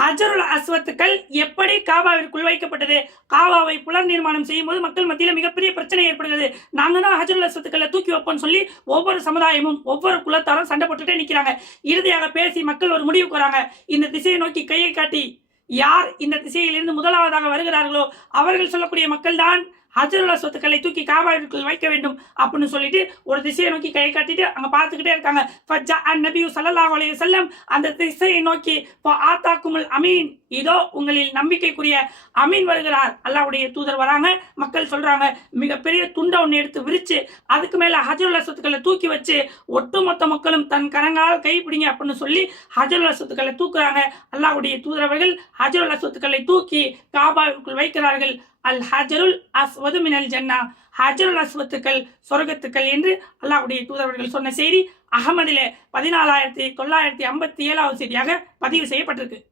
ஹஜருல் அஸ்வத்துக்கள் எப்படி காபாவிற்குள் வைக்கப்பட்டது? காபாவை புனர் நிர்மாணம் செய்யும் போது மக்கள் மத்தியில் மிகப்பெரிய பிரச்சனை ஏற்படுகிறது. நாங்கள் தான் ஹஜருல் அஸ்வத்துக்களை தூக்கி வைப்போம்னு சொல்லி ஒவ்வொரு சமுதாயமும் ஒவ்வொரு குலத்தாரும் சண்டை போட்டுட்டே நிற்கிறாங்க. இறுதியாக பேசி மக்கள் ஒரு முடிவுக்கு வராங்க. இந்த திசையை நோக்கி கையை காட்டி யார் இந்த திசையிலிருந்து முதலாவதாக வருகிறார்களோ அவர்கள் சொல்லக்கூடிய மக்கள் தான் ஹஜருல் அஸ்வத்துக்களை தூக்கி காபாவிற்குள் வைக்க வேண்டும் அப்படின்னு சொல்லிட்டு ஒரு திசையை நோக்கி கை காட்டிட்டு அங்க பார்த்துக்கிட்டே இருக்காங்க. நபி ஸல்லல்லாஹு அலைஹி வஸல்லம் அந்த திசையை நோக்கி ஆத்தாக்குமுல் அமீன், இதோ உங்களில் நம்பிக்கைக்குரிய அமீன் வருகிறார். அல்லாஹ்வுடைய தூதர் வராங்க. மக்கள் சொல்றாங்க, மிகப்பெரிய துண்டை ஒன்று எடுத்து விரிச்சு அதுக்கு மேல ஹஜருல் அஸ்வத்துக்களை தூக்கி வச்சு ஒட்டுமொத்த மக்களும் தன் கரங்களால் கைப்பிடிங்க அப்படின்னு சொல்லி ஹஜருல் அஸ்வத்துக்களை தூக்குறாங்க. அல்லாஹ்வுடைய தூதர் அவர்கள் ஹஜருல் அஸ்வத்துக்களை தூக்கி காபாவிற்குள் வைக்கிறார்கள். அல் ஹஜருல் அஸ்வது மினல் ஜன்னா, ஹஜருல் அஸ்வத்துக்கள் சொர்க்கத்துக்கள் என்று அல்லாஹ்வுடைய தூதர்கள் சொன்ன செய்தி அகமதிலே 14,957வது செய்தியாக பதிவு செய்யப்பட்டிருக்கு.